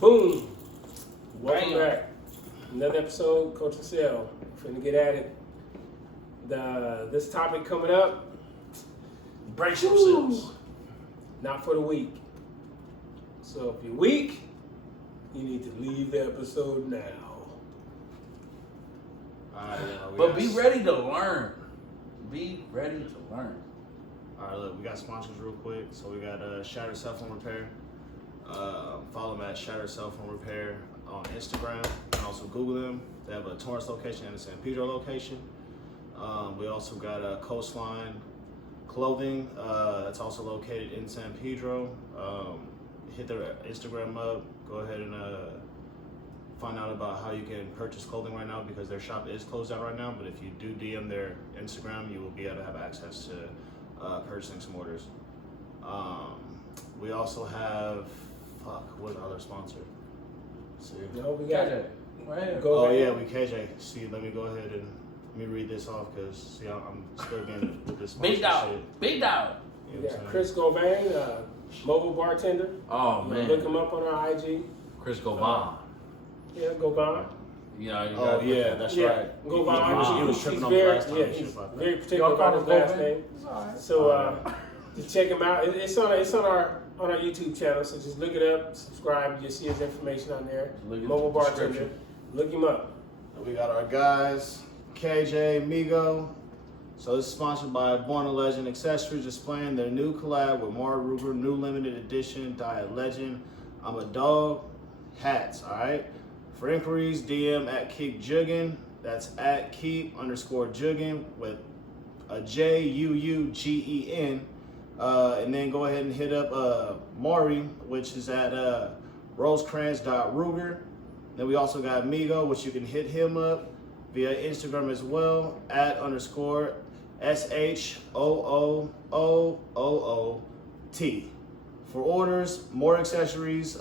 Boom. Welcome back. Another episode, Coach and Sale. Finna get at it. This topic coming up. Brace yourselves. Not for the weak. So if you're weak, you need to leave the episode now. But be ready to learn. Be ready to learn. All right, look, we got sponsors real quick. So we got Shattered Cell Phone Repair. Follow them at Shattered Cell Phone Repair on Instagram. And also Google them. They have a Torrance location and a San Pedro location. We also got Coastline Clothing. That's also located in San Pedro. Hit their Instagram up. Go ahead and find out about how you can purchase clothing right now because their shop is closed out right now. But if you do DM their Instagram, you will be able to have access to purchasing some orders. We also have, what other sponsor? Let's see. No, we got it. We KJ. See, let me go ahead and let me read this off because see, I'm still getting with this Big dog. shit. Big dog. We got Chris Govan, mobile bartender. Oh, man. Look him up on our IG. Chris Govan. Yeah, Govan. Yeah, That's Yeah, right. Govan. He was He's tripping on the very, last time. yeah, and shit he's about that. very particular about his last name. So just check him out. It's on our YouTube channel. So just look it up, subscribe. You'll see his information on there. Mobile bartender. Look him up. We got our guys, KJ, Migo. So this is sponsored by Born a Legend Accessories, displaying their new collab with Mara Ruger, new limited edition Diet Legend. I'm a dog hats, all right? For inquiries, DM at Keep Juggin. That's at Keep_Juggin with a JUUGEN. And then go ahead and hit up Maury, which is at rosecrans.ruger. Then we also got Migo, which you can hit him up via Instagram as well, at _SHOOOOOT. For orders, more accessories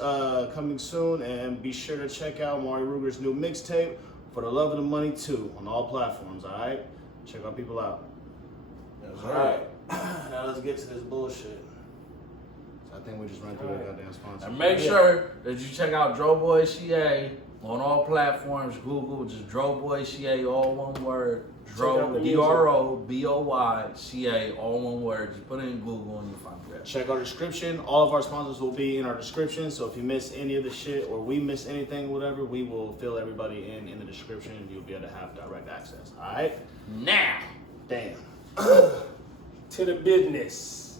coming soon, and be sure to check out Maury Ruger's new mixtape, For the Love of the Money 2, on all platforms, all right? Check our people out. That's All right, now let's get to this bullshit. So I think we just ran through the goddamn sponsor. And make sure that you check out Droboy CA on all platforms. Google, just Droboy CA, all one word. Dro, DROBOY CA, all one word. Just put it in Google and you'll find it. Check our description. All of our sponsors will be in our description. So if you miss any of the shit or we miss anything, whatever, we will fill everybody in the description and you'll be able to have direct access. All right? Now. Damn. To the business.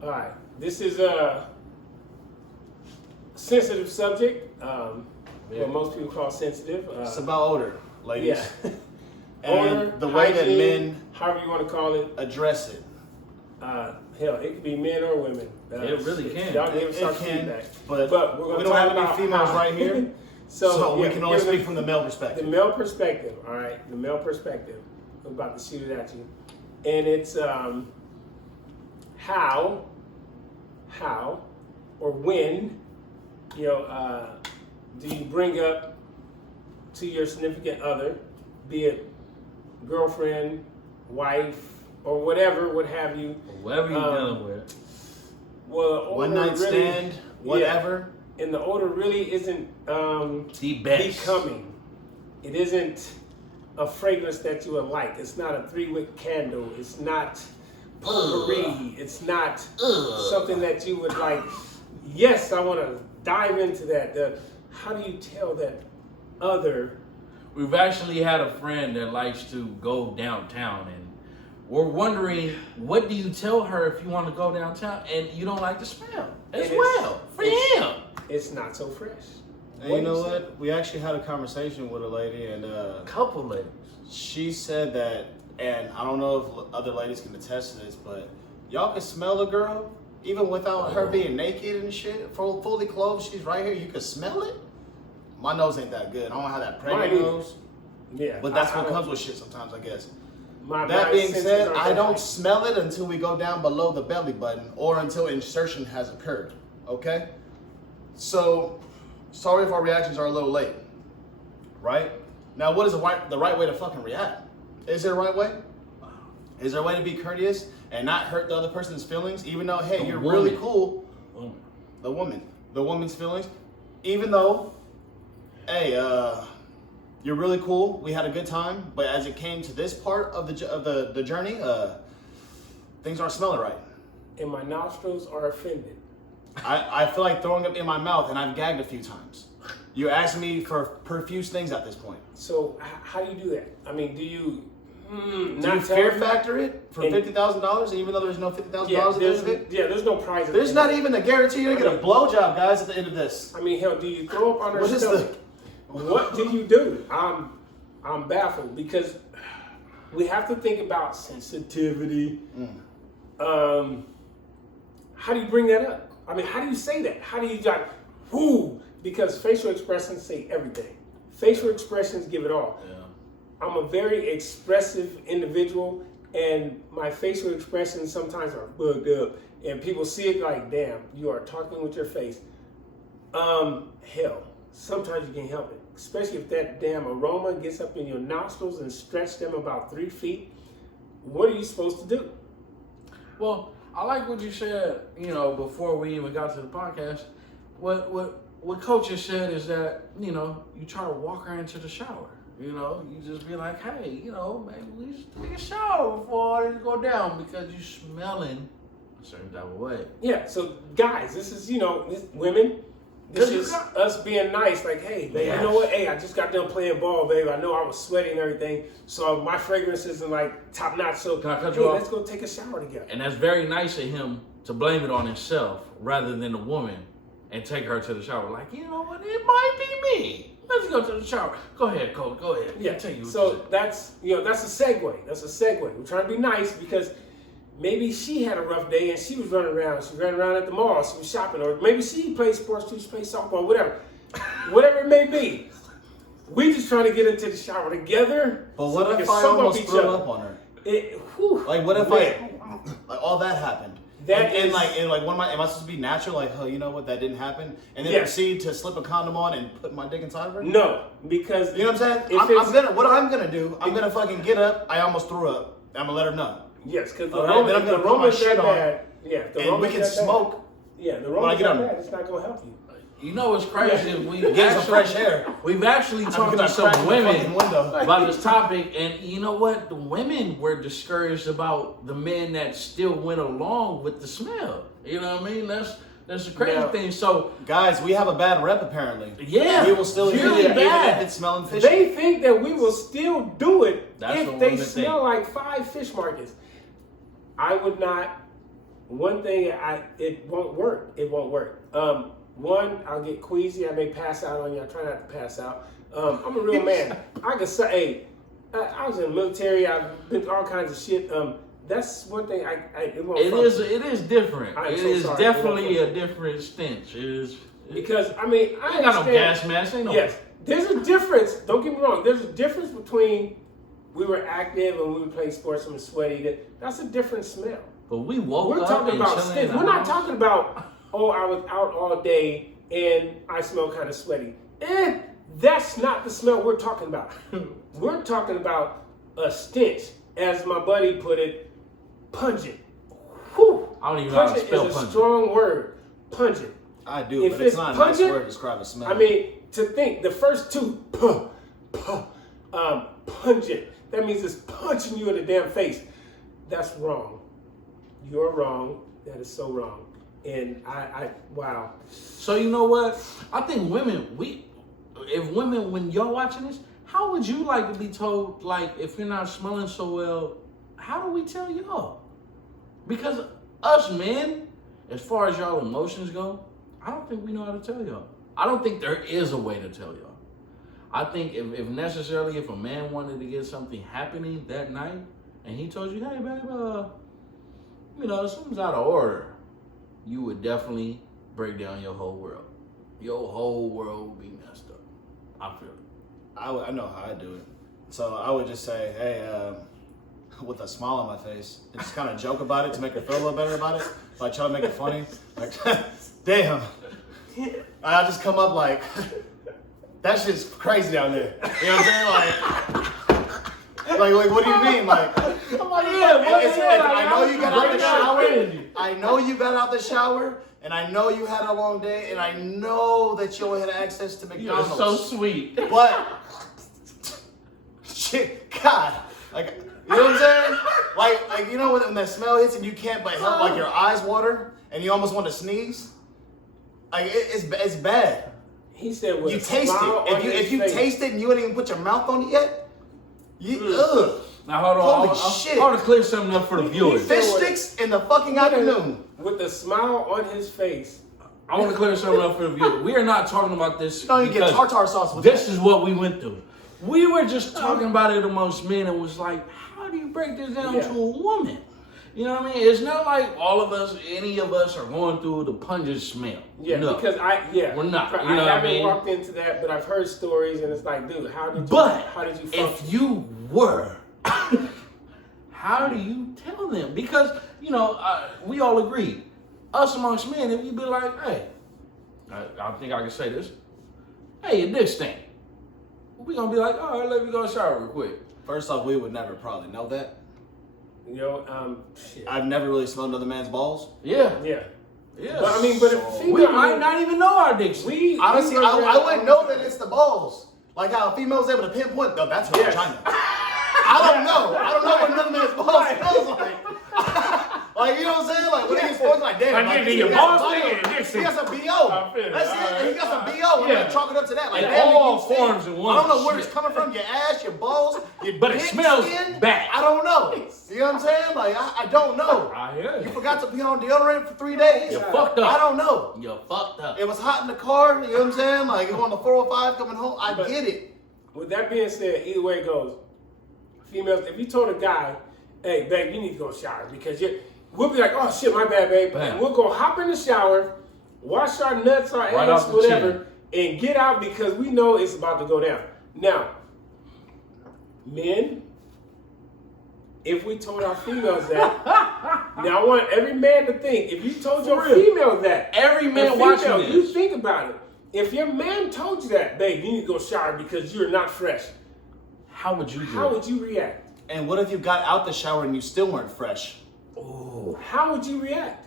All right. This is a sensitive subject. What most people call sensitive. It's about odor, ladies. Yeah. And Odor, the way that hygiene, men however you want to call it. address it. Hell, it could be men or women. It really can. Y'all give us our It can, feedback. but we're gonna we don't talk have any about females how- right here. So we can only speak from the male perspective. The male perspective, all right? The male perspective. I'm about to shoot it at you. And it's how or when, do you bring up to your significant other, be it girlfriend, wife, or whatever, what have you. Whatever you're dealing with. Well, One night stand, whatever. Yeah, and the odor really isn't The best. becoming. It isn't a fragrance that you would like. It's not a 3-wick candle. It's not potpourri. It's not something that you would like. Yes, I want to dive into that. How do you tell that other? We've actually had a friend that likes to go downtown, and we're wondering, what do you tell her if you want to go downtown and you don't like the smell as well for him? It's not so fresh. And you know what? We actually had a conversation with a lady, and Couple ladies. she said that, and I don't know if other ladies can attest to this, but y'all can smell a girl even without her being naked and shit, fully clothed. She's right here. You can smell it. My nose ain't that good. I don't have that pregnant nose. Yeah, But that's what comes with shit sometimes, I guess. My That being senses said, aren't I that don't high. smell it until we go down below the belly button or until insertion has occurred. Okay? So, sorry if our reactions are a little late. Right? Now, what is the right way to fucking react? Is there a right way? Is there a way to be courteous and not hurt the other person's feelings? Even though, hey, you're really cool, The woman's feelings. Even though, hey, you're really cool. We had a good time, but as it came to this part of the journey, things aren't smelling right. And my nostrils are offended. I feel like throwing up in my mouth, and I've gagged a few times. You're asking me for profuse things at this point. So how do you do that? I mean, do you Do you fear factor it for $50,000, even though there's no $50,000 at the end of it? Yeah, there's no prize. There's not even a guarantee you're gonna get a blowjob, guys, at the end of this. I mean, hell, do you throw up on her stomach? What do you do? I'm baffled because we have to think about sensitivity. How do you bring that up? I mean, how do you say that? How do you like, whoo? Because facial expressions say everything. Facial expressions give it all. Yeah. I'm a very expressive individual, and my facial expressions sometimes are bugged up, and people see it like, damn, you are talking with your face. Hell, sometimes you can't help it, especially if that damn aroma gets up in your nostrils and stretch them about 3 feet. What are you supposed to do? Well, I like what you said, before we even got to the podcast. What Coach has said is that, you try to walk her into the shower. You just be like, hey, maybe we should take a shower before all this go down because you smelling a certain type of way. Yeah, so guys, this is, women, this is us being nice. Like, hey, babe, you know what? Hey, I just got done playing ball, babe. I know I was sweaty and everything, so my fragrance isn't like top notch. So can I cut you off? Let's go take a shower together. And that's very nice of him to blame it on himself rather than the woman and take her to the shower. Like, you know what? It might be me. Let's go to the shower. Go ahead, Coach. Go ahead. Yeah. So that's a segue. That's a segue. We're trying to be nice because maybe she had a rough day and she was running around. She ran around at the mall. She was shopping, or maybe she played sports too. She played softball, whatever it may be. We just trying to get into the shower together. But what if I almost threw up on her? Like, what if like all that happened? And am I supposed to be natural? Like, oh, you know what? That didn't happen, and then proceed to slip a condom on and put my dick inside of her? No, because you know what I'm saying. What I'm gonna do? I'm gonna fucking get up. I almost threw up. I'm gonna let her know. Yes, because then I'm gonna put my shit on. Yeah, and we can smoke. Yeah, the roma's that bad. It's not gonna help you. You know what's crazy? Get some fresh air. We've actually talked to some women about this topic, and you know what? The women were discouraged about the men that still went along with the smell. You know what I mean? That's the crazy thing. So, guys, we have a bad rep apparently. Yeah, we will still do it even if it's smelling fishy. They think that we will still do it if they smell like 5 fish markets. I would not. One thing, it won't work. It won't work. One, I'll get queasy. I may pass out on you. I try not to pass out. I'm a real man. I can say, hey, I was in the military. I've been through all kinds of shit. That's one thing. It is different. It is definitely a different stench. It is because I mean I ain't got no gas mask. Yes, there's a difference. Don't get me wrong. There's a difference between we were active and we were playing sports and we were sweaty. That's a different smell. But we woke up. We're talking about stench. We're not talking about, oh, I was out all day and I smell kind of sweaty. That's not the smell we're talking about. We're talking about a stench, as my buddy put it, pungent. Whew. I don't even know how to spell pungent. pungent. Is a strong word. Pungent. I do, but it's not a nice word to describe a smell. I mean, to think the first two, pungent. That means it's punching you in the damn face. That's wrong. You're wrong. That is so wrong. And wow. So you know what? I think women, when y'all watching this, how would you like to be told, like, if you're not smelling so well, how do we tell y'all? Because us men, as far as y'all emotions go, I don't think we know how to tell y'all. I don't think there is a way to tell y'all. I think if necessarily, if a man wanted to get something happening that night, and he told you, hey, babe, something's out of order, you would definitely break down your whole world. Your whole world would be messed up. I feel it. I know how I do it. So I would just say, hey, with a smile on my face, and just kind of joke about it to make her feel a little better about it. Like, try to make it funny. Like, damn. I just come up like, that shit's crazy down there. You know what I'm saying? Like, what do you mean? Like, I know you got out the shower. I know you got out the shower, and I know you had a long day, and I know that you only had access to You're McDonald's. so sweet. But shit, God, like you know what I'm saying? Like you know when that smell hits and you can't but help, like your eyes water and you almost want to sneeze. Like it's bad. He said, with You a taste smile it. on his If you face. taste it and you ain't even put your mouth on it yet, ugh. Now hold on. Holy shit. I want to clear something up for the viewers. Fish sticks in the fucking afternoon. With a smile on his face. I want to clear something up for the viewers. We are not talking about this. You don't even get because tartar sauce with this that. is what we went through. We were just talking about it amongst men and was like, how do you break this down to a woman? You know what I mean? It's not like all of us, any of us are going through the pungent smell. Yeah, No. because we're not. I You know what I haven't mean? walked into that, but I've heard stories, and it's like, dude, how did you function? If you were, how do you tell them? Because, you know, we all agree. Us amongst men, if you be like, hey, I think I can say this. Hey, your dick stink. We gonna be like, all right, let me go shower real quick. First off, we would never probably know that. Shit. I've never really smelled another man's balls. Yeah. Yeah. Yeah. But I mean, but if We might not even know our dicks. Honestly, I wouldn't know that it's the balls. Like how a female's able to pinpoint, no, that's her Yes. vagina. I don't know. I don't know what another man's balls smells like. Like, you know what I'm saying? Like, when he's spoken, like, damn. Like, Like, nigga, he your got balls some stink, BO. your dick He got stink. some BO. I feel it. That's it. He got some BO. I'm Yeah. gonna chalk it up to that. Like, It damn, all you stink. forms in one I don't know where shit. it's coming from. Your ass, your balls, your But it dick, smells skin. bad. I don't know. You know what I'm saying? Like, I don't know. I hear You you. forgot to put on deodorant for 3 days. You fucked up. I don't know. You fucked up. It was hot in the car, you know what I'm saying? Like, you're on the 405 coming home. I get it. With that being said, either way it goes, females, if you told a guy, hey, babe, you need to go shower because we'll be like, oh shit, my bad, babe. Bam. And we'll go hop in the shower, wash our nuts, our Right ass, off the whatever, and get out because we know it's about to go down. Now, men, if we told our females that, now I want every man to think, if you told your real. female that, Every man female, watching you this. think about it. If your man told you that, babe, you need to go shower because you're not fresh, How would you do how it? would you react? And what if you got out the shower and you still weren't fresh? How would you react?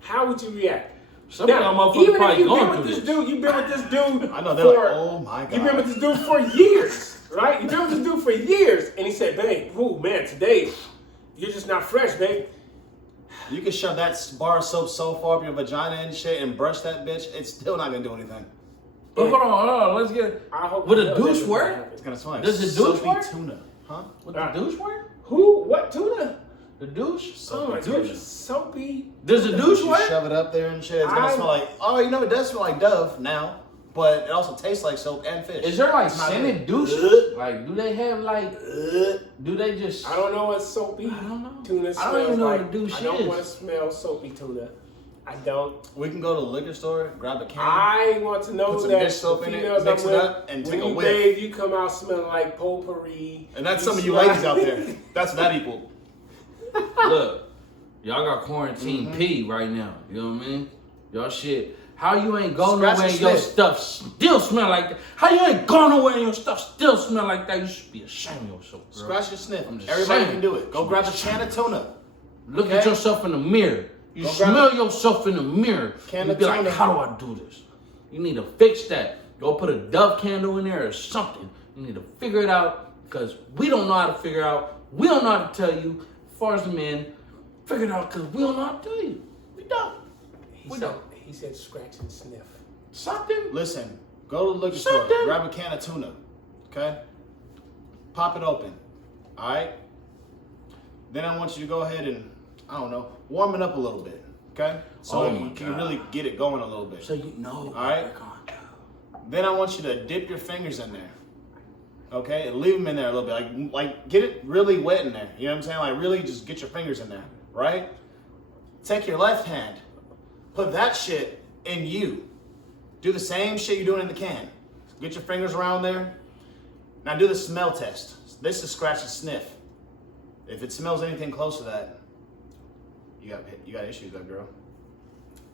How would you react? Some of y'all motherfuckers even if probably you've been going with through this this. dude, you've been with this dude I know, they're for, like, oh my God. you've been with this dude for years, right? You've been with this dude for years, and he said, babe, oh man, today, you're just not fresh, babe. You can shove that bar of soap so far up your vagina and shit and brush that bitch, it's still not gonna do anything. But hold on, let's get. I hope Would you a know douche that work? doesn't happen. It's gonna smell like Does the douche soapy work? tuna. Huh? Would the douche work? Who? What tuna? The douche? Oh my Soapy goodness, tuna. soapy. Does the douche You work? shove it up there and shit, it's gonna I- smell like, oh, you know, it does smell like Dove now, but it also tastes like soap and fish. Is there like It's not scented good. douches? Like, do they have like? Do they just? I don't know what soapy I don't know. tuna I smells don't even know like. what a douche I don't is. want to smell soapy tuna. I don't. We can go to the liquor store, grab a can. I want to know Put some that dish soap in it, females mix I'm it with, up, and when take a you whiff. bathe, you come out smelling like potpourri. And that's You some of you smell- ladies out there. That's what that equal. Look, y'all got quarantine P right now. You know what I mean? Y'all shit. How you ain't go Scratch nowhere and and your sniff. stuff still smell like that? How you ain't go nowhere and your stuff still smell like that? You should be ashamed of yourself, bro. Scratch your sniff. I'm just Everybody saying. can do it. Go grab a can of tuna. Look Okay. at yourself in the mirror. You Go grab smell yourself in the mirror. Can You of be like, tuna. how do I do this? You need to fix that. Go put a Dove candle in there or something. You need to figure it out because we don't know how to figure out. We don't know how to tell you. As far as the men, figure it out because we don't know how to tell you. We don't. He said scratch and sniff. Something. Listen, go to the liquor store, Something. grab a can of tuna. Okay? Pop it open. Alright? Then I want you to go ahead and, I don't know, warm it up a little bit. Okay? So Oh you my can God. really get it going a little bit. So you know. All right. Then I want you to dip your fingers in there. Okay? And leave them in there a little bit. Like get it really wet in there. You know what I'm saying? Like really just get your fingers in there. Right? Take your left hand. Put that shit in you. Do the same shit you're doing in the can. Get your fingers around there. Now do the smell test. This is scratch and sniff. If it smells anything close to that, you got issues, that girl.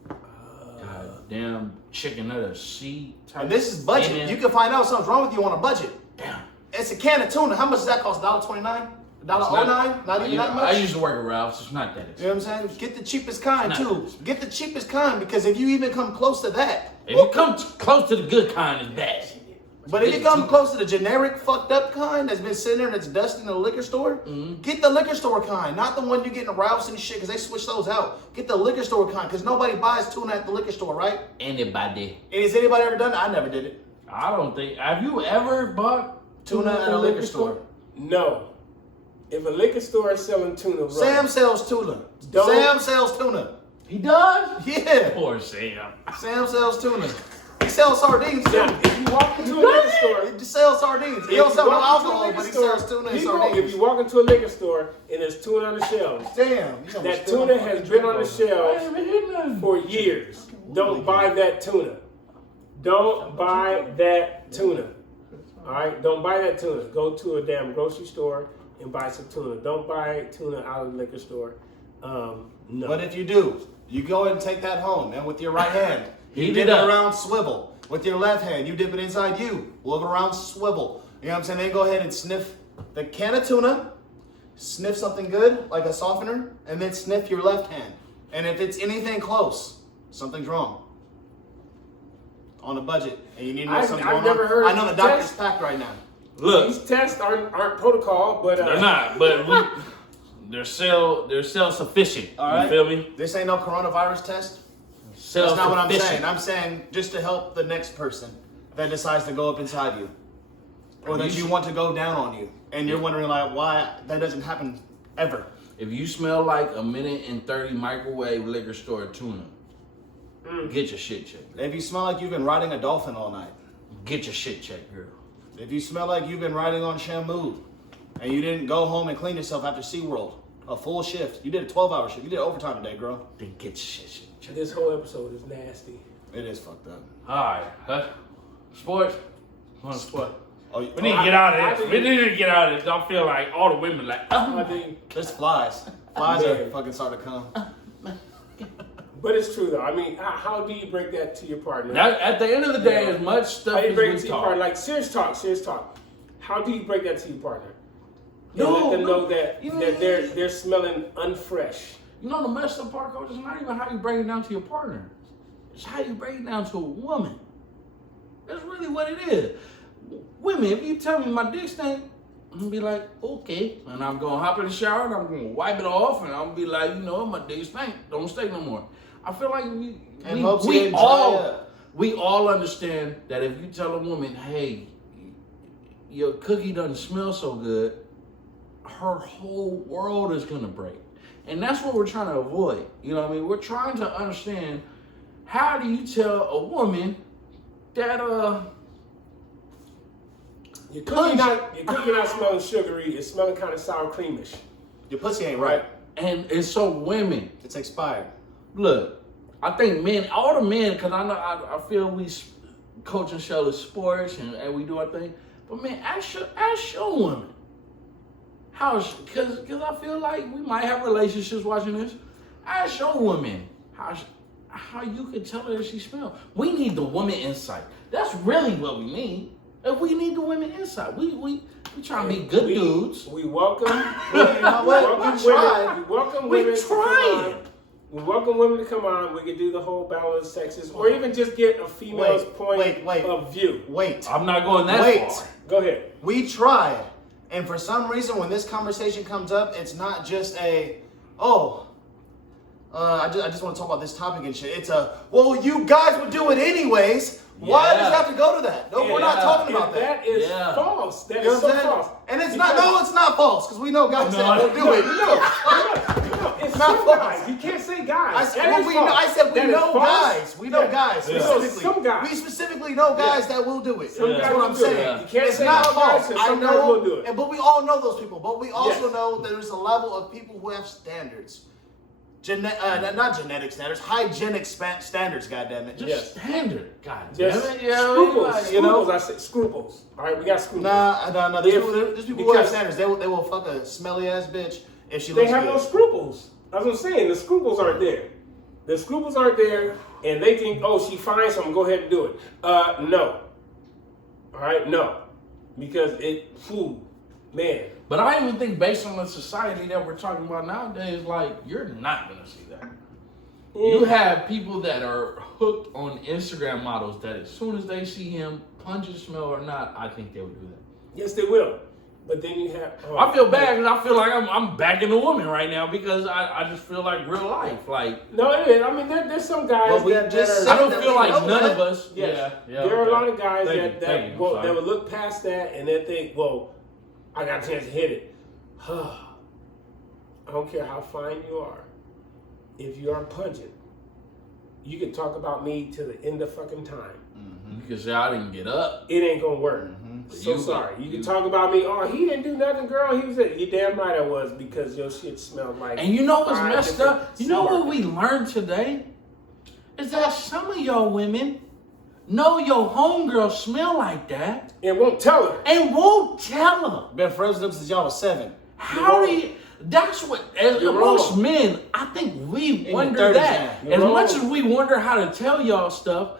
God damn chicken nut sea type. And this is budget. Amen. You can find out something's wrong with you on a budget. Damn. It's a can of tuna. How much does that cost? $1.29? $1.09? Not even that much? I used to work at Ralph's. It's not that expensive. You know what I'm saying? Get the cheapest kind Not too. that. Get the cheapest kind because if you even come close to that, If you come close to the good kind, it's bad. but if you come close to the generic fucked up kind that's been sitting there and it's dusty in the liquor store, get the liquor store kind, not the one you get in the Ralph's and shit because they switch those out. Get the liquor store kind because nobody buys tuna at the liquor store, right? Anybody. And has anybody ever done that? I never did it. I don't think. Have you ever bought Tuna at a liquor store. No. If a liquor store is selling tuna, right, Sam sells tuna. Don't- Sam sells tuna. He does? Yeah. Poor Sam. Sam sells tuna. He sells sardines too. now, if you walk into a liquor store, He sells sardines. He if don't you sell no walk into a alcohol, liquor but he store, sells tuna and people, sardines. if you walk into a liquor store and there's tuna on the shelves, Damn. You know, that still tuna fucking has drink been on the over. I shelves ain't even hit nothing. for years. Don't buy that tuna. Don't buy that tuna. All right, don't buy that tuna. Go to a damn grocery store and buy some tuna. Don't buy tuna out of the liquor store. No. But if you do, you go ahead and take that home, and with your right hand, you Heat dip it it up. around, swivel. With your left hand, you dip it inside you, move it around, swivel. You know what I'm saying? Then go ahead and sniff the can of tuna, sniff something good, like a softener, and then sniff your left hand. And if it's anything close, something's wrong. On a budget, and you need to know something I've going never on. heard I know the of doctor's tests. packed right now. Look, These tests aren't protocol, but they're not, but they're self-sufficient. All right. You feel me? This ain't no coronavirus test. That's Self-sufficient. not what I'm saying. I'm saying just to help the next person that decides to go up inside you, or that you want to go down on you, and you're wondering like why that doesn't happen ever. If you smell like a minute and 30 microwave liquor store tuna, get your shit checked. If you smell like you've been riding a dolphin all night, Get your shit checked, girl. if you smell like you've been riding on Shamu, and you didn't go home and clean yourself after SeaWorld, a full shift, you did a 12-hour shift, you did overtime today, girl. Then get your shit checked. this whole episode is nasty. It is fucked up. All right, huh? Sports? Come on, sport. Oh, We need to get out of this. I We need to get out of this. Don't feel like all the women like, I think, there's flies. Flies are Man. fucking starting to come. but it's true though. I mean, how do you break that to your partner? At the end of the day, Yeah. as much How stuff do you as break it we to your talk. partner? Like serious talk. How do you break that to your partner? And No, let them no. know that, You that they're smelling unfresh. You know the messed up part, coach, is not even how you break it down to your partner. It's how you break it down to a woman. That's really what it is. Women, if you tell me my dick stink, I'm gonna be like, okay. And I'm gonna hop in the shower and I'm gonna wipe it off and I'm gonna be like, you know what, my dick stink. Don't stink no more. I feel like And hopes it didn't dry up. we all understand that if you tell a woman, hey, your cookie doesn't smell so good, her whole world is gonna break. And that's what we're trying to avoid. You know what I mean? We're trying to understand, how do you tell a woman that Your cookie not smelling sugary. It's smelling kind of sour creamish. Your pussy ain't right. and it's so women, It's expired. look, I think men, all the men, because I know I feel we coach and show the sports and we do our thing, but man, ask your woman. Because I feel like we might have relationships watching this. Ask your woman how you could tell her that she smells. We need the woman insight. That's really what we need. If we need the women insight, we trying to be good dudes. We welcome. You know what? We tried. We welcome We women to come trying. on. We welcome women to come on. We can do the whole battle of the sexes, or even just get a female's point wait. of view. Wait. I'm not going that Wait. far. Go ahead. We tried. And for some reason, when this conversation comes up, it's not just I just want to talk about this topic and shit. It's well, you guys would do it anyways. Why does it have to go to that? No, we're not Yeah. talking about And that. that is Yeah. false. That You know is what so I'm saying? false. And it's Because- not, no, it's not false, because we know guys that will do it. No, it's Not some false. guys. You can't say guys. I said, That well, is we false. know, I said we That is know false. guys. We know Yeah. guys We know specifically. some guys. We specifically know guys that will do it. Some That's guys what will I'm do it. saying. You can't It's say not all guys, false. and I some guys will do it. but we all know those people. But we also Yes. know that there's a level of people who have standards. Not genetic standards, hygienic standards, goddammit. Just Yes. standard. God damn Just it. Yeah, scruples. like, you know? Scruples, I said scruples. All right, we got scruples. No. There's people who have because- standards. They will fuck a smelly ass bitch if she They looks have good. no scruples. That's what I'm saying. The scruples aren't there. The scruples aren't there, and they think, oh, she fine, so I'm gonna go ahead and do it. No. All right, no, because Man. But I even think based on the society that we're talking about nowadays, like, you're not gonna see that. You have people that are hooked on Instagram models that as soon as they see him, pungent smell or not, I think they would do that. Yes, they will. But then you have. I feel bad because I feel like I'm backing a woman right now because I just feel like real life. Like, No, it is. I mean, there's some guys that just are. I don't feel like none of us. Yes. Yeah. There are a lot of guys Thank that you. would look past that and then think, well, I got a chance to hit it. I don't care how fine you are. If you are pungent, you can talk about me to the end of fucking time. You can say I didn't get up. It ain't gonna work. So sorry. You can talk about me. Oh, he didn't do nothing, girl. He was. You damn right I was because your shit smelled like. And you know what's messed up? You know what we. we learned today? Is that some of y'all women know your homegirl smell like that And won't tell her. and won't tell her. Been friends with them since y'all was 7. How do you? That's what, as You're most wrong. men, I think we your wonder 30s that. now. As You're much wrong. as we wonder how to tell y'all stuff,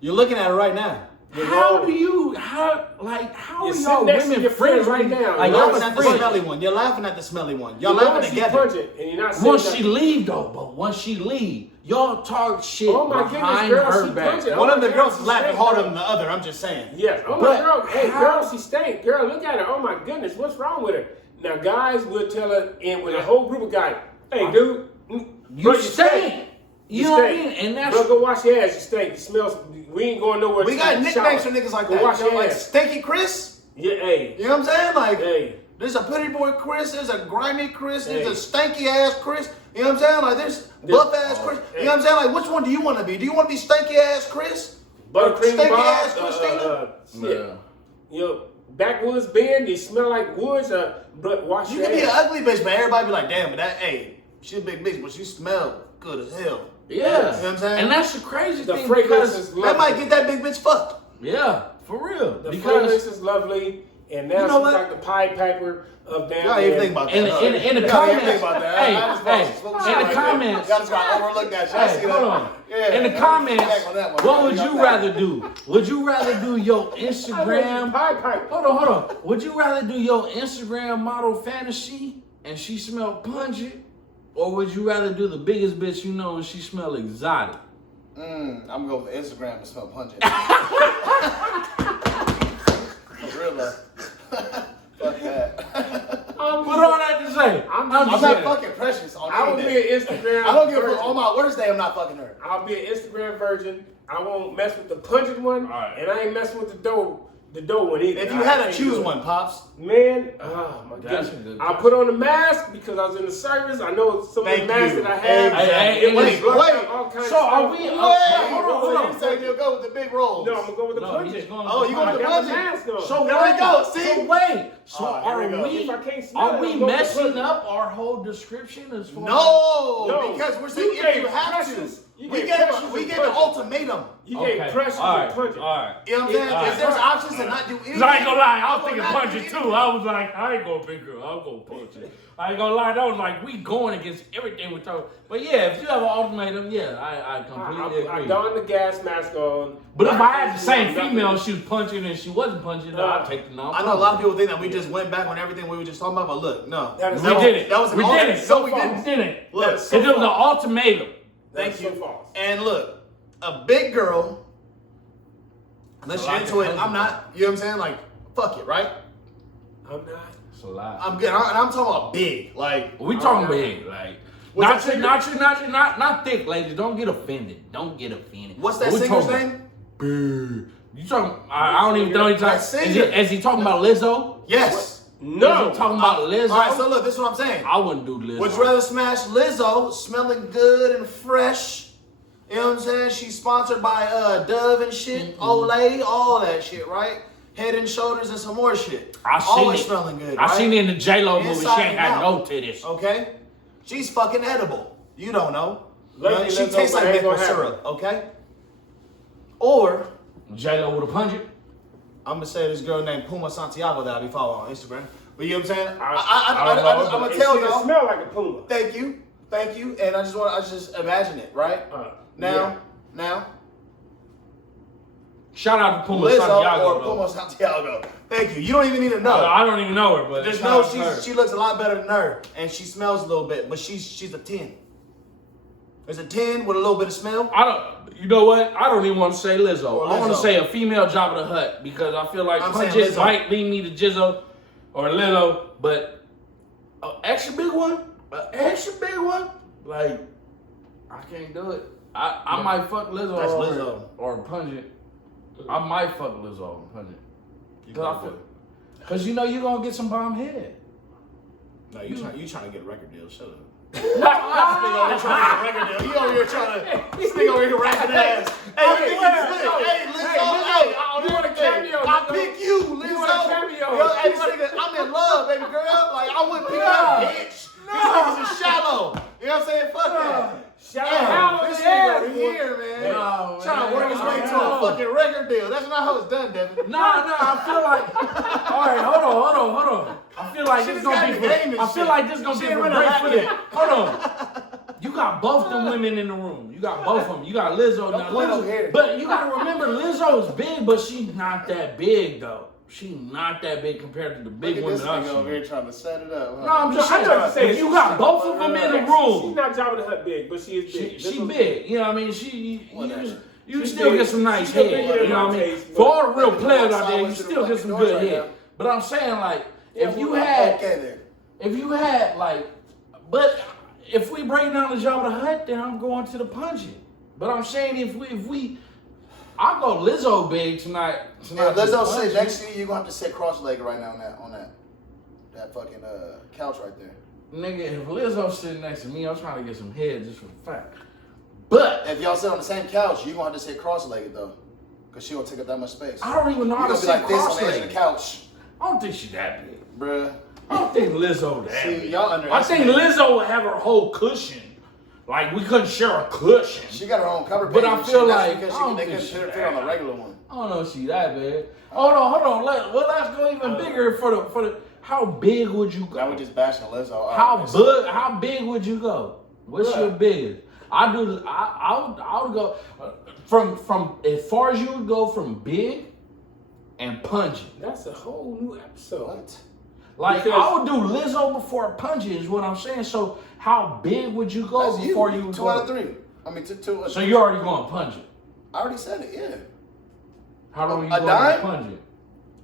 You're looking at it right now. You're how wrong. do you, how You're are sitting y'all next to women your friend friends right with- now. Like, You're y'all Laughing was at the friends. smelly one. You're laughing at the smelly one. Y'all You know laughing she's together. pungent and you're not saying Once she nothing. leave though, but once she leave, y'all talk shit Oh my goodness, behind girl, her she back. pungent. One Oh of the my girls God, is laughing she harder stank. than the other. I'm just saying. Yes. Oh my But girl. Hey, how- girl, she stank. Girl, look at her. Oh my goodness, what's wrong with her? Now, guys will tell her, and with a whole group of guys, hey, dude, bro, You stink. You know what I mean? And that's Bro, go wash your ass. You stink. You smell. We ain't going nowhere. We to got the nicknames shower. for niggas like Go that. wash You know, your like ass. Stinky Chris. Yeah, hey. You know what I'm saying? Like, Hey. there's a pretty boy Chris, there's a grimy Chris, there's Hey. a stanky ass Chris. You know what I'm saying? Like, there's buff ass Chris. You know what I'm saying? Like, which one do you want to be? Do you want to be stanky ass Chris? Buttercream Stinky Bob. ass Christina? Shit. Yo, backwoods band. You smell like woods. But wash You your can be an ass. ugly bitch, but everybody be like, damn, but that, hey, she a big bitch, but she smell good as hell. yeah. You know what I'm saying? And that's the crazy The thing fragrance because is That lovely. might get that big bitch fucked. yeah, for real. The because fragrance is lovely, and now You know she's what? like the Pied Piper of damn. Y'all ain't even think about that. in huh? the Y'all ain't comments, think about that. hey, I just hey, thought some in shit the right comments, there. Y'all just gotta overlook that shit. I hey, see hold that. on. Yeah. In the comments, Back on that one. what would Y'all you got rather that. do? Would you rather do your Instagram? Pied Piper. Hold on. Would you rather do your Instagram model fantasy and she smell pungent, or would you rather do the biggest bitch you know and she smell exotic? I'm gonna go with the Instagram and smell pungent. For real though. Fuck that. What all that to say? I'm I'm just not saying. fucking Precious on I will any be day. an Instagram. I don't give a virgin. fuck. On my worst day, I'm not fucking her. I'll be an Instagram virgin. I won't mess with the pungent one, Alright. and I ain't messing with the dough one either. If you I had to can't choose do it. one, Pops. Man, oh my That's goodness. a good I put on a mask because I was in the service. I know some of Thank the masks you. that I have. Hey, it was wait, blocked wait. out all kinds So of are stuff. we- Wait, hold on. You said you'll go with the big rolls. No, I'm gonna go with the No, pungent. he's going. Oh, you going I with the got the pungent? mask on. So There we go. See? So wait. So All right, here we go. If I can't smell are it, we I'm going with messing pungent. up our whole description as far No, because we're saying You if you gave have Precious- to. you We gave gave Precious we a gave an pungent. ultimatum. You Okay. gave pressure All to right. pungent. All right. You know what I'm saying? Alright. If there's options to not do anything. I ain't gonna lie, I was will thinking not do punch it anything. too. I was like, I ain't gonna pick her. I'm gonna punch it. I ain't gonna lie, that was like, we going against everything we're talking. But yeah, if you have an ultimatum, yeah, I completely I agree. donned the gas mask on. But if I had the same Nothing. female, she was punching and she wasn't punching, then I'd take the non. I know a lot of people think that we just went back on everything we were just talking about, but look, no. That is We so- did it. That was an we did ultimate. it. No, we We didn't. did it. Look, That's so It was an false. ultimatum. That's Thank you. so false. And look, a big girl, unless So you're like into a it, I'm not. You know what I'm saying? Like, fuck it, right? I'm not. It's a lot. I'm good. And I'm talking about big. Like, We talking big, like What's that not thick, ladies. Don't get offended. Don't get offended. what's that But we singer's talking name? big. You talking? I don't even know. He's That talking. singer. Is he talking about Lizzo? Yes. No. Is he talking about Lizzo? All right, so look, this is what I'm saying. I wouldn't do Lizzo. Would you rather smash Lizzo, smelling good and fresh? You know what I'm saying? She's sponsored by Dove and shit, Olay, all that shit, right? Head and Shoulders and some more shit. I seen Always it. smelling good, I right? seen it in the J-Lo movie. She Inside ain't and had no out. titties. Okay? She's fucking edible. You don't know. Luckily, She Lizzo, tastes but like ain't maple gonna happen. syrup, okay? Or, J-Lo with a punch. I'm gonna say this girl named Puma Santiago that I be following on Instagram. But you know what I'm saying? I don't know. I'm gonna And tell she y'all. smell like a puma. Thank you. And I just imagine it, right? Now, Shout out to Puma Lizzo Santiago. or though. Puma Santiago. Thank you. You don't even need to know. I don't even know her, but Just shout know out to her. she looks a lot better than her, and she smells a little bit, but she's a 10. There's a 10 with a little bit of smell. You know what? I don't even want to say Lizzo. Or I want to Lizzo. say a female Jabba the Hutt because I feel like I'm saying punches Lizzo. might lead me to Jizzo or Lizzo, but an extra big one, like I can't do it. I might fuck Lizzo, That's or, Lizzo. or Pungent. I might fuck Lizzo and Pungent. You Cause you know you gonna get some bomb head. No, you trying to get a record deal? Shut up. Nah, This nigga over here trying to get a record deal. He over here trying to. This nigga over here rapping ass. Hey, you think he's slick? Hey, Lizzo. You want a cameo, I Lizzo? pick you, Lizzo. You want a cameo? Yo, hey, this nigga, I'm in love, baby girl. Like I wouldn't pick up, bitch. These niggas is shallow. You know what I'm saying? Fuck that. Shout Damn, out this to nigga over him. here, man. No, Trying to work his way to a fucking record deal. That's not how it's done, Devin. Nah, I feel like. All right, hold on. I feel like She this just got gonna in be. the game and I feel shit. like this gonna She be ain't for run a great lap for them. yet. Hold on. You got both them women in the room. You got both of them. You got Lizzo now. point over here. But you gotta remember, Lizzo's big, but she's not that big though. She's not that big compared to the big Look at women this I've nigga over seen. here trying to set it up. No, I'm just No, I know what you're saying. saying. If you got both of them in the She's room, not Jabba the Hutt big, but she is big. she big. You know what I mean? You She's still big. get some nice She's still head. bigger You know what I than mean? my taste, For all the real but- players out there, Outside you went to still the get some fucking good doors right head. now. But I'm saying like, if Okay, you had then. like, but if we break down the Jabba the Hutt, then I'm going to the Pungent. But I'm saying if we, I'll go Lizzo big tonight. Yeah, to the Lizzo sit Pungent. next to you. You're gonna have to sit cross-legged right now on that fucking couch right there. Nigga, if Lizzo sitting next to me, I'm trying to get some head just for the fact. But If y'all sit on the same couch, you're gonna have to sit cross-legged though, cause she gonna take up that much space. I don't even know how You're to gonna be sit like this on the edge of the cross-legged. couch, I don't think she that big. bruh. I don't think Lizzo that See, big. y'all I think underestimate. Lizzo would have her whole cushion. Like we couldn't share a cushion. She got her own cover But page. I and feel shit. That's like, because I don't they think couldn't she fit that on the big. regular one. I don't know if she that big. Hold on. Let's go even bigger for the. How big would you go? Now we're just bashing Lizzo. How big would you go? What's Bruh. your biggest? I would go from as far as you would go from big and pungent. That's a whole new episode. What? Like Because- I would do Lizzo before pungent is what I'm saying. So how big would you go That's before you. you would 2 go? out of 3. I mean, two. So you're already going pungent. I already said it. Yeah. How long are you A going dime? pungent?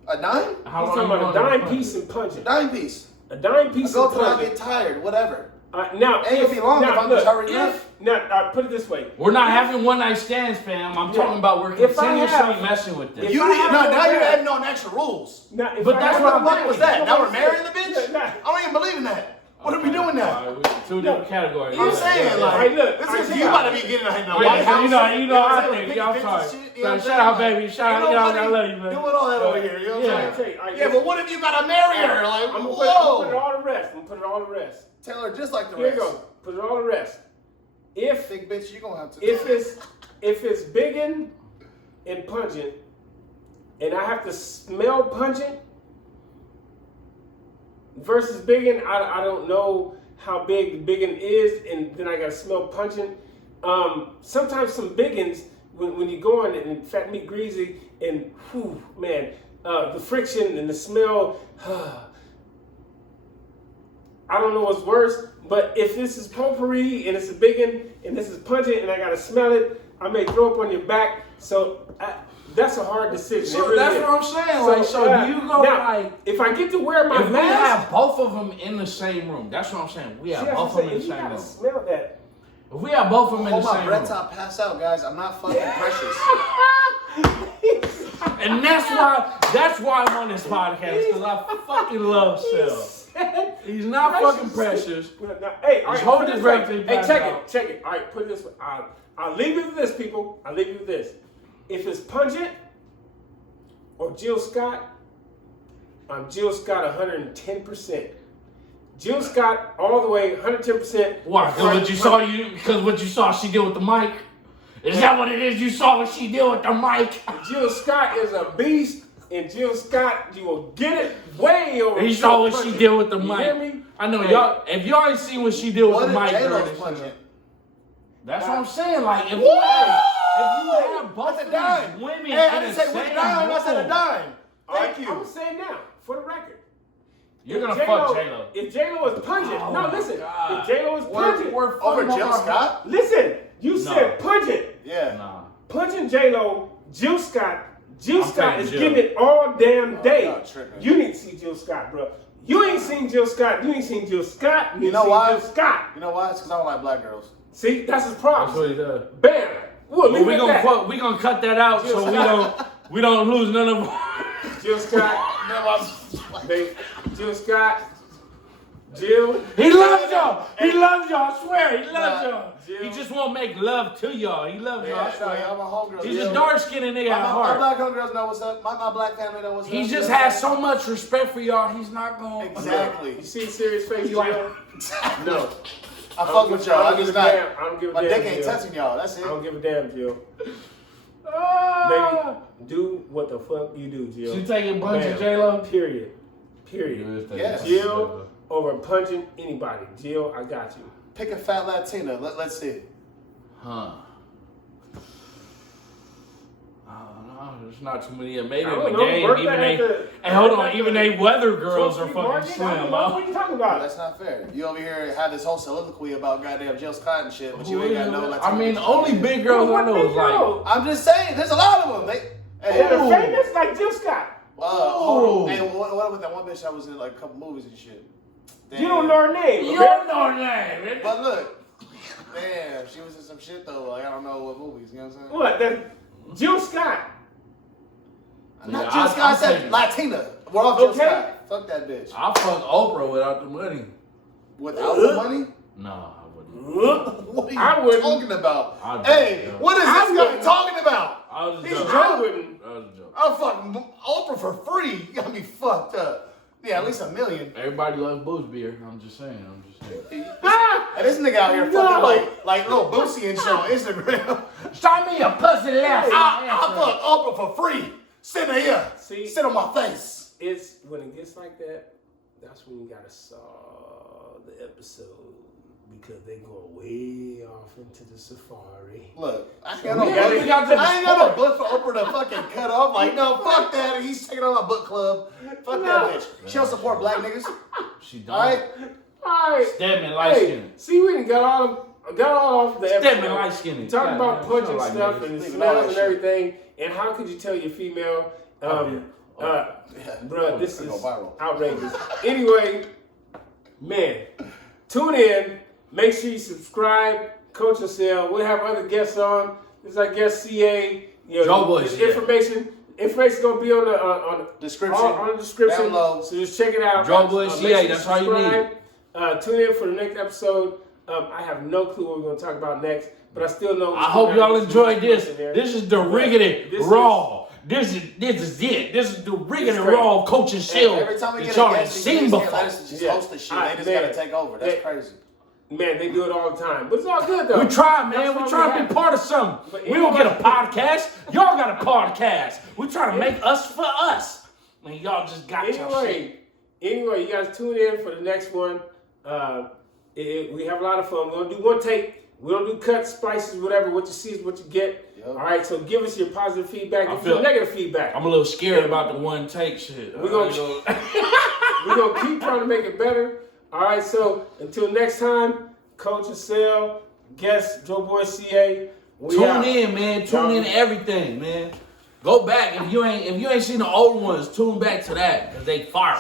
A dime? How He's long talking are you about a going dime pungent? piece and pungent. Dime piece. A dime I piece go and till I pungent. get tired. Whatever. Now, Ain't gonna be long if I'm just hurrying up. Put it this way. We're not having one night stands, fam. I'm talking about we're If I continuously have- messing with this. if You I need, have no, no now you're bad- adding on extra rules. Now, if But I that's have what no I'm What bad- was that? Now we're Nobody marrying the said- bitch? Nah, I don't even believe in that. What are we doing now? All right, we two different categories. I'm Yeah, saying, yeah, like, Hey, look, this I is see you how- about to be getting in the yeah. White House. You know, I what I'm think. saying? Yeah, I'm Picking sorry. pictures and shit, you know what I'm Shout out, saying? baby. Shout out. Ain't You know, I nobody love you, man. doing all that over here. You know what Yeah. I'm saying? All right, Yeah, but what if you gotta marry her? Like, I'm gonna put it whoa. all to rest. I'm gonna put it all to rest. Tell her just like the Here you rest. go. Put it all to rest. If Big bitch, you gonna have to. if it's biggin and pungent, and I have to smell pungent versus biggin, I don't know how big the biggin is, and then I gotta smell pungent. Sometimes some biggins, when you go on and fat meat greasy, and whew, man, the friction and the smell. I don't know what's worse, but if this is potpourri and it's a biggin and this is pungent and I gotta smell it, I may throw up on your back. So that's a hard decision. So It really that's is. what I'm saying. Like, so do you go now, like? if I get to wear my If we mask, have both of them in the same room, that's what I'm saying. We have see, both of them in the you same gotta room. smell that. If we have both of them in Hold the my same breath room, till I pass out, guys. I'm not fucking precious. and that's why I'm on this podcast because I fucking love Sel. He's not fucking precious. Hey, all right, hold put it this this way. right till you Hey, pass check out. it, check it. All right, put it this way. I'll leave you with this, people. I'll leave you with this. If it's pungent or Jill Scott, I'm Jill Scott 110%. Jill Scott all the way 110%. Why? Because what you saw she did with the mic? Is that what it is? You saw what she did with the mic? Jill Scott is a beast, and Jill Scott, you will get it way over. You saw what she did with the You mic. hear me? I know Hey. y'all. If y'all ain't seen what she did with What the if mic during J-Lo's this pungent? shit, That's what I'm saying. Like, if you have both That's of a dime. these women Hey, I in didn't the say which same dime. I said a room, dime. Thank I'm you. saying now, for the record. you're If gonna J-Lo- fuck J-Lo. If J-Lo is pungent, Oh no, my listen. God. If J-Lo is pungent, We're Over fucking Jill about- Scott? listen. You No. said pungent. Yeah. Nah. Punching J-Lo, Jill Scott. Jill I'm Scott paying is Jill. giving it all damn day. y'all tripping. You need to see Jill Scott, bro. You ain't seen Jill Scott. You ain't seen Jill Scott. You You know ain't why? seen Jill Scott. You know why? It's because I don't like black girls. See, that's his That's what problem. he does. Bam. Well, But leave we it at that. we gonna cut that out Jill so Scott. we don't lose none of. Jill Scott. Jill Scott. Jill. He loves y'all. He loves y'all. I swear, he loves y'all. Jill. He just won't make love to y'all. He loves y'all. I Yeah, swear. y'all my homegirls. He's Yeah. a dark skinned nigga at My heart. black homegirls know what's up. My black family know what's up. He just You know has what so much respect for y'all. He's not going. Exactly. You see serious face, You like- Jill? No. I fuck with y'all. I don't give just a not. damn. I don't give a My damn. dick ain't Jill. touching y'all. That's it. I don't give a damn, Jill. Ah. Baby, do what the fuck you do, Jill. She taking bunch Bam. of J-Lo? Period. Yes. Jill over punching anybody. Jill, I got you. Pick a fat Latina. Let's see. Huh. There's not too many that made it I in don't the know. game. Bertha Even had they, the- hey, hold on. Bertha Even had they the- weather girls are Sweet fucking Market? slim. What are you talking about? That's not fair. You over here had this whole soliloquy about goddamn Jill Scott and shit, but you Who ain't is got no it? Latina. I mean, bitches. only big girls I know is like. I'm just saying, there's a lot of them. Hey, They're Ooh. famous like Jill Scott. hold Ooh. on. Hey, what about that one bitch that was in like a couple movies and shit? You don't know her name. You okay? don't know her name. But look, damn, she was in some shit though. Like I don't know what movies. You know what I'm saying? What? That Jill Scott. Not Yeah, Jill Scott. I said taking- Latina. We're off Jill Okay. Scott. Fuck that bitch. I fuck Oprah without the money. Without the money? No, I wouldn't. What are you I wouldn't. talking about? I'd Hey, do it. what is I this guy wouldn't. talking about? I was He's joking. I wouldn't. That was a joke. I'm fucking Oprah for free. You got me fucked up. Yeah, at least $1 million. Everybody loves Boost beer. I'm just saying. Ah! And this nigga out here No. fucking like little Boosie and shit on Instagram. Show me a pussy left. I fuck Oprah for free. Sit in here. See? Sit on my face. It's when it gets like that, that's when you gotta saw the episode because they go way off into the safari. Look, I ain't So got no we gotta book. get to the I ain't got no book for Oprah to fucking cut off. Like, no, fuck that. He's taking on my book club. Fuck No. that bitch. She don't support black niggas. She don't. All right? Alright. Stedman light Hey, skinned. see, we done got all off the Stedman episode. light skinned. Talking about punching like stuff niggas. and Leave it all smells that and shit. everything. And how could you tell your female, bruh, this It is go viral. outrageous. Anyway, man, tune in. Make sure you subscribe. Coach yourself. We'll have other guests on. This is our guest CA. You know, Joe Boy this CA. Information gonna be on the Description. on the description. Down low. So just check it out. Joe Boy Make CA, sure that's all you subscribe. Tune in for the next episode. I have no clue what we're gonna talk about next, but I still know. I hope y'all enjoyed this. in there. This is the riggedy This is- raw. This is it. This is the riggedy great. raw coaching show Every time we that get y'all a ain't guest, seen you before. let us just Yeah. host the shit. Ah, They just man. gotta take over. That's Yeah. crazy. Man, they do it all the time, but it's all good though. We try, man. That's We why try to have be part of something. But We don't get a anyway- podcast. Y'all got a podcast. We try to make us for us. And y'all just got your shit. Anyway, you guys tune in for the next one. We have a lot of fun. We're gonna do one take. We don't do cuts, spices, whatever. What you see is what you get. Yep. All right. So give us your positive feedback. I Give feel- us your negative feedback. I'm a little scared about the one take shit. We're gonna keep trying to make it better. All right. So until next time, Coach Cell, guest Joe Boy CA. We Tune out. in, man. Tune in to everything, man. Go back if you ain't seen the old ones. Tune back to that because they fire.